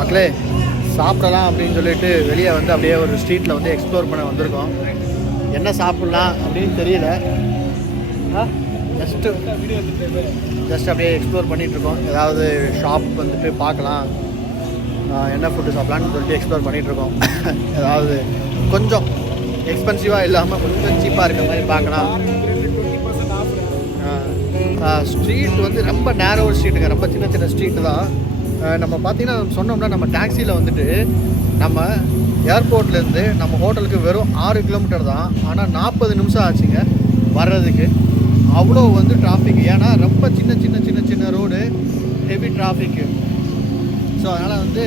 மக்களே சாப்பிடலாம் அப்படின்னு சொல்லிட்டு வெளியே வந்து அப்படியே ஒரு ஸ்ட்ரீட்டில் வந்து எக்ஸ்ப்ளோர் பண்ண வந்திருக்கோம். என்ன சாப்பிட்லாம் அப்படின்னு தெரியல. ஜஸ்ட் அப்படியே எக்ஸ்ப்ளோர் பண்ணிகிட்ருக்கோம். ஏதாவது ஷாப் வந்துட்டு பார்க்கலாம், என்ன ஃபுட்டு சாப்பிட்லான்னு சொல்லிட்டு எக்ஸ்ப்ளோர் பண்ணிகிட்ருக்கோம். ஏதாவது கொஞ்சம் எக்ஸ்பென்சிவாக இல்லாமல் கொஞ்சம் சீப்பாக இருக்கிற மாதிரி பார்க்கலாம். ஸ்ட்ரீட் வந்து ரொம்ப நேரோ ஸ்ட்ரீட்டுங்க, ரொம்ப சின்ன சின்ன ஸ்ட்ரீட்டு தான். நம்ம பார்த்தீங்கன்னா சொன்னோம்னா நம்ம டாக்ஸியில் வந்துட்டு நம்ம ஏர்போர்ட்லேருந்து நம்ம ஹோட்டலுக்கு வெறும் 6 கிலோமீட்டர் தான். ஆனால் 40 நிமிஷம் ஆச்சுங்க வர்றதுக்கு. அவ்வளோ வந்து டிராஃபிக். ஏன்னா ரொம்ப சின்ன சின்ன சின்ன சின்ன ரோடு, ஹெவி டிராஃபிக்கு. ஸோ அதனால் வந்து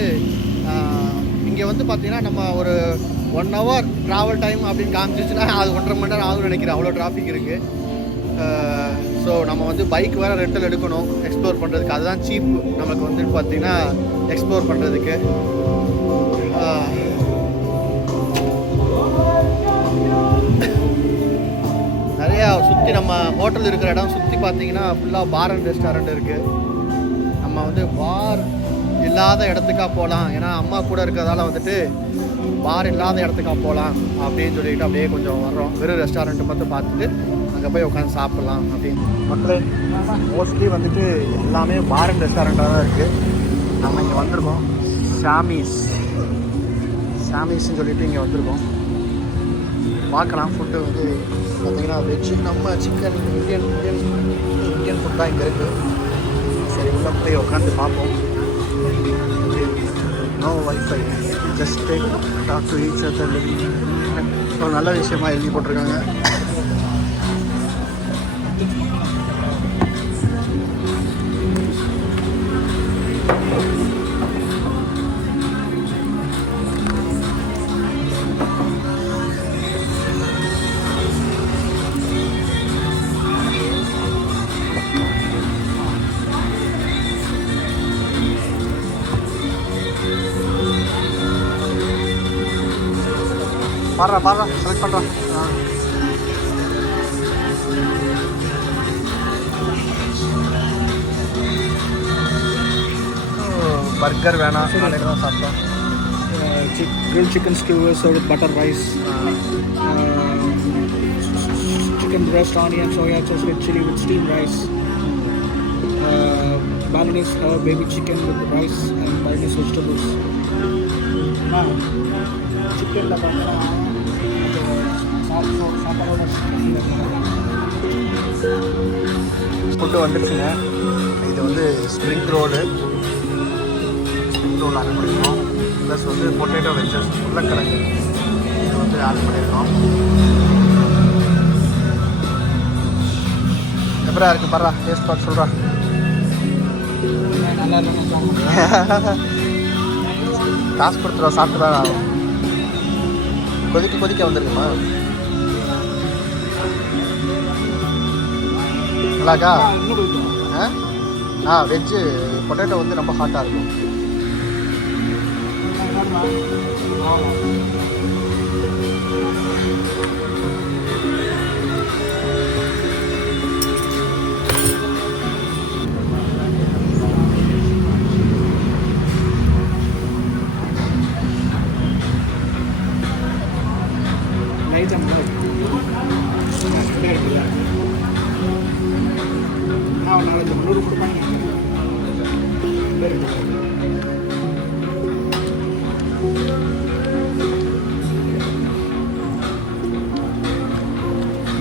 இங்கே வந்து பார்த்திங்கன்னா நம்ம ஒரு 1 hour ட்ராவல் டைம் அப்படின்னு காமிச்சிச்சுன்னா அது 1.5 மணி நேரம் ஆகும்னு நினைக்கிறேன். அவ்வளோ டிராஃபிக் இருக்குது. ஸோ நம்ம வந்து பைக் வேறு ரெண்டல் எடுக்கணும் எக்ஸ்ப்ளோர் பண்ணுறதுக்கு. அதுதான் சீப் நமக்கு வந்து பார்த்திங்கன்னா எக்ஸ்ப்ளோர் பண்ணுறதுக்கு. நிறையா சுற்றி நம்ம ஹோட்டல் இருக்கிற இடம் சுற்றி பார்த்திங்கன்னா ஃபுல்லாக பார் அண்ட் ரெஸ்டாரண்ட் இருக்குது. நம்ம வந்து பார் இல்லாத இடத்துக்கா போகலாம், ஏன்னா அம்மா கூட இருக்கிறதால வந்துட்டு பார் இல்லாத இடத்துக்கா போகலாம் அப்படின்னு சொல்லிட்டு அப்படியே கொஞ்சம் வர்றோம். வெறும் ரெஸ்டாரண்ட்டு மட்டும் பார்த்துட்டு அங்கே போய் உட்காந்து சாப்பிட்லாம் அப்படின்னு. மக்களே மோஸ்ட்லி வந்துட்டு எல்லாமே பார் அண்ட் ரெஸ்டாரண்ட்டாக தான் இருக்குது. நம்ம இங்கே வந்திருக்கோம். ஷாமீஸ்ன்னு சொல்லிட்டு இங்கே வந்திருக்கோம். பார்க்கலாம். ஃபுட்டு வந்து பார்த்திங்கன்னா வெஜ்ஜு, நம்ம சிக்கன், இந்தியன் ஃபுட் தான் இங்கே இருக்குது. சரி, உள்ள போய் உட்காந்து பார்ப்போம். No wifi, just talk to each other. ஒரு நல்ல விஷயமாக எழுதி போட்டிருக்காங்க. பாடுறா செலக்ட் பண்ணுறா. பர்கர் வேணாம், நாளைக்கு தான் சாப்பிட்டோம். grilled chicken skewers served with butter rice, chicken breast, onion, soya sauce with chili with steamed rice, Balinese baby chicken with rice and Balinese vegetables. Chicken food வந்துடுச்சுங்க. இது வந்து ஸ்ப்ரிங் ரோல் ஆட் பண்ணியிருக்கோம். Plus வந்து potato veggies, உருளைக்கிழங்கு இது வந்து add பண்ணியிருக்கோம். எப்படா இருக்குது பாரா, டேஸ்ட் பார்த்து சொல்கிறா. காசு கொடுத்துருவா, சாப்பிட்டு தான் ஆகும். கொதிக்க வந்துருக்குமா? நல்லாக்கா? வெஜ்ஜு பொட்டேட்டோ வந்து ரொம்ப ஹாட்டாக இருக்கும்.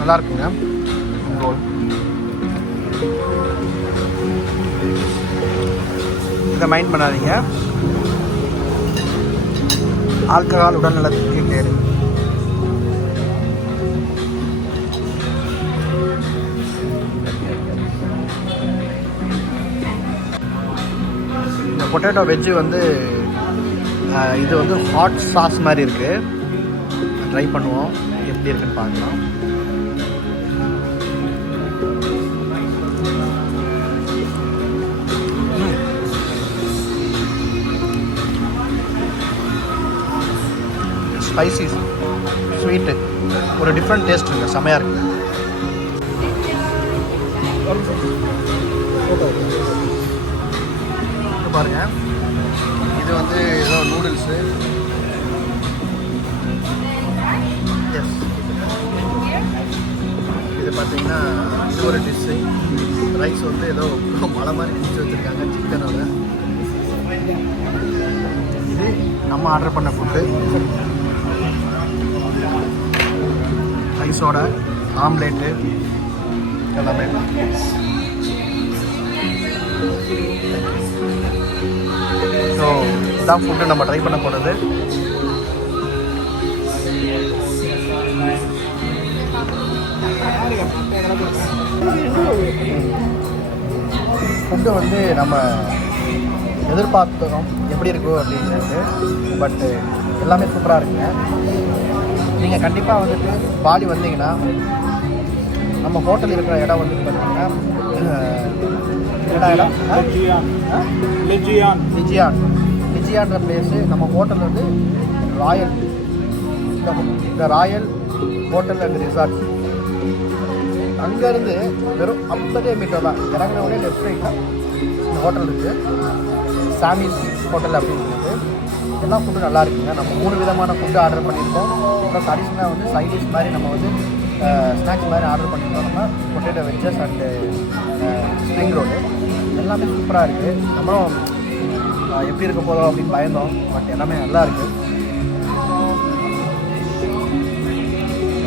நல்லா இருக்குங்க ரோல். இதை மைண்ட் பண்ணாதீங்க, ஆல்கஹால் உடல் நலத்துக்கு கேடு. இந்த பொட்டேட்டோ வெஜ்ஜு வந்து இது வந்து ஹாட் சாஸ் மாதிரி இருக்குது. ட்ரை பண்ணுவோம், எப்படி இருக்குன்னு பார்க்கலாம். ஸ்பைசி ஸ்வீட்டு, ஒரு டிஃப்ரெண்ட் டேஸ்ட் இருக்குது, செமையாக இருக்குது. பாருங்கள், இது வந்து ஏதோ நூடுல்ஸு. எஸ், இது பார்த்தீங்கன்னா இது ஒரு டிஷ்ஷு. ரைஸ் வந்து ஏதோ மலை மாதிரி பிடிச்சி வச்சுருக்காங்க சிக்கனோட. இது நம்ம ஆர்டர் பண்ண ஃபுட்டு. ரைஸோட ஆம்லேட்டு எல்லாமே. ஸோ இதான் ஃபுட்டு நம்ம ட்ரை பண்ண போகிறது. ஃபுட்டு வந்து நம்ம எதிர்பார்த்துறோம் எப்படி இருக்கும் அப்படின்னு சொல்லிட்டு. பட்டு எல்லாமே சூப்பராக இருக்குங்க. நீங்கள் கண்டிப்பாக வந்துட்டு பாலி வந்தீங்கன்னா நம்ம ஹோட்டல் இருக்கிற இடம் வந்து பார்த்தீங்கன்னா இடம் லிஜியான்ற பிளேஸு. நம்ம ஹோட்டல் வந்து ராயல், இந்த ராயல் ஹோட்டல் அண்ட் ரிசார்ட். அங்கேருந்து வெறும் 50 மீட்டர் தான். இறங்கினவுடனே லெஃப்ட் சைடில் இந்த ஹோட்டல் இருக்குது, சாமிஸ் ஹோட்டல் அப்படின்னு சொல்லிட்டு. எல்லா ஃபுட்டும் நல்லா இருக்குங்க. நம்ம 3 விதமான ஃபுட்டு ஆர்டர் பண்ணியிருக்கோம். ப்ளஸ் அடிஷ்னலாக வந்து சைடிஷ் மாதிரி நம்ம வந்து ஸ்நாக்ஸ் மாதிரி ஆர்டர் பண்ணியிருக்கோம். நம்ம potato veggies and spring road எல்லாமே சூப்பராக இருக்குது. நம்மளும் எப்படி இருக்க போதும் அப்படின்னு பயந்தோம். பட் எல்லாமே நல்லா இருக்குது.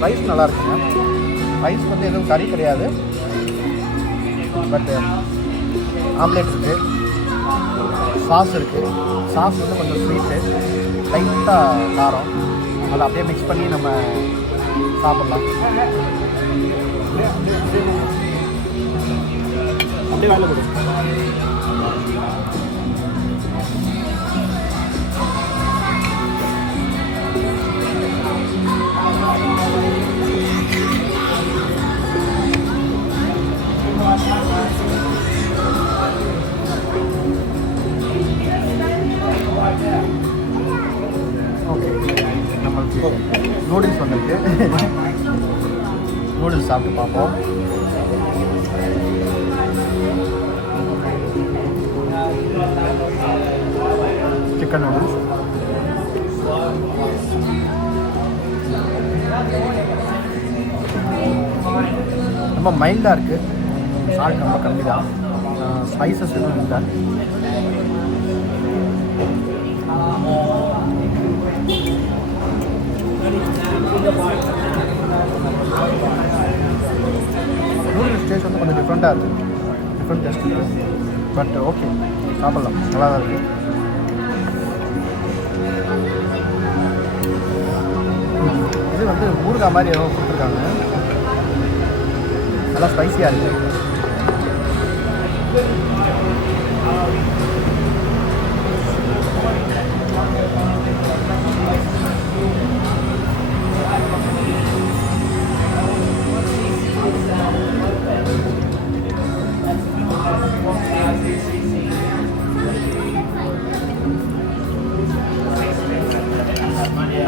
ரைஸ் நல்லா இருக்குங்க. ரைஸ் வந்து எதுவும் கறி கிடையாது, பட் ஆம்லேட் இருக்குது, சாஸ் இருக்குது. சாஸ் வந்து கொஞ்சம் ஸ்வீட்டு, லைட்டாக காரம். அதை அப்படியே மிக்ஸ் பண்ணி நம்ம சாப்பிட்லாம். அப்படியே வேலை போடு. ஓகே, நம்மளுக்கு நூடுல்ஸ் வந்திருக்கு. நூடுல்ஸ் சாப்பிட்டு பார்ப்போம். சிக்கன் நூடுல்ஸ் ரொம்ப மைல்டாக இருக்குது. சால்ட் ரொம்ப கம்மி தான். ஸ்பைசஸ் எதுவும் இல்லை. நூடுல்ஸ் டேஸ்ட் வந்து கொஞ்சம் டிஃப்ரெண்ட்டாக இருக்குது. டிஃப்ரெண்ட் டேஸ்ட் இருக்குது. பட் ஓகே, சாப்பிட்லாம், நல்லா தான் இருக்குது. இது வந்து ஊறுகாய் மாதிரி ஏதோ கொடுத்துருக்காங்க. நல்லா ஸ்பைஸியாக இருக்குது.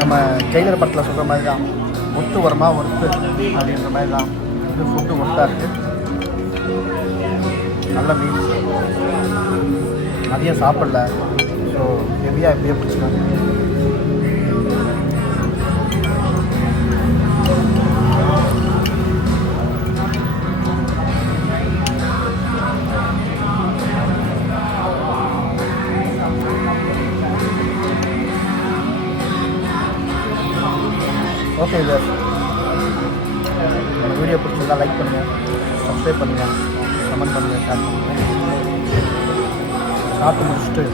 நம்ம ஜெயிலர் படத்தில் சொல்கிற மாதிரி தான், ஒத்து வரமா ஒர்த்து அப்படின்ற மாதிரி தான். இது ஃபுட்டு ஒர்த்தாக இருக்குது. நல்ல மீன். அதிகம் சாப்பிடல, ஸோ ஹெவியாக எப்படியே பிடிச்சிக்காங்க. ஓகே சார், நம்ம வீடியோ பிடிச்சிருந்தா லைக் பண்ணுங்கள், சப்ஸ்கிரைப் பண்ணுங்கள், கமெண்ட் பண்ணுங்கள், ஷேர் பண்ணுங்கள். சாப்பிட்டு முடிச்சுட்டு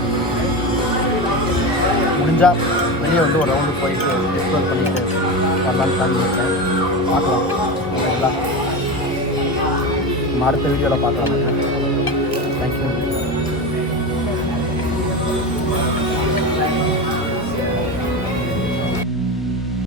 முடிஞ்சால் வெளியே வந்து ஒரு ரவுண்டு போயிட்டு எக்ஸ்ப்ளோர் பண்ணிவிட்டு வரலான்னு பிளான் பண்ணியிருக்கேன். பார்க்கலாம். ஓகேங்களா? நம்ம அடுத்த வீடியோவில் பார்க்கலாம். தேங்க்யூ.